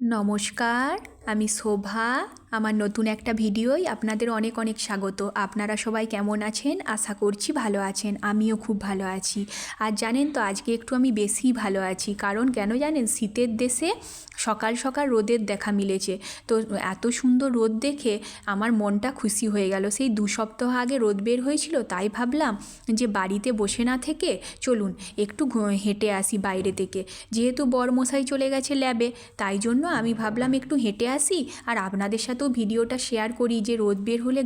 নমস্কার, আমি শোভা। আমার নতুন একটা ভিডিওয় আপনাদের অনেক অনেক স্বাগত। আপনারা সবাই কেমন আছেন? আশা করছি ভালো আছেন। আমিও খুব ভালো আছি। আর জানেন তো আজকে একটু আমি বেশিই ভালো আছি। কারণ কেন জানেন? শীতের দেশে সকাল সকাল রোদের দেখা মিলেছে। তো এত সুন্দর রোদ দেখে আমার মনটা খুশি হয়ে গেল। সেই 2 সপ্তাহ আগে রোদ বের হয়েছিল, তাই ভাবলাম যে বাড়িতে বসে না থেকে চলুন একটু হেঁটে আসি বাইরে থেকে। যেহেতু বরমশাই চলে গেছে ল্যাবে, তাই জন্য আমি ভাবলাম একটু হেঁটে আসি আর আপনাদের সাথেও ভিডিওটা শেয়ার করি যে রোদ বের হলে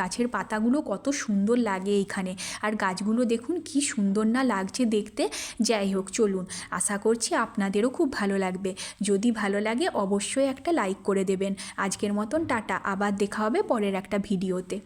গাছের পাতাগুলো কত সুন্দর লাগে এইখানে। আর গাছগুলো দেখুন কি সুন্দর না লাগছে দেখতে। যাই হোক, চলুন, আশা করছি আপনাদেরও খুব ভালো লাগবে। যদি ভালো লাগে অবশ্যই একটা লাইক করে দেবেন। আজকের মতন টাটা, আবার দেখা হবে পরের একটা ভিডিওতে।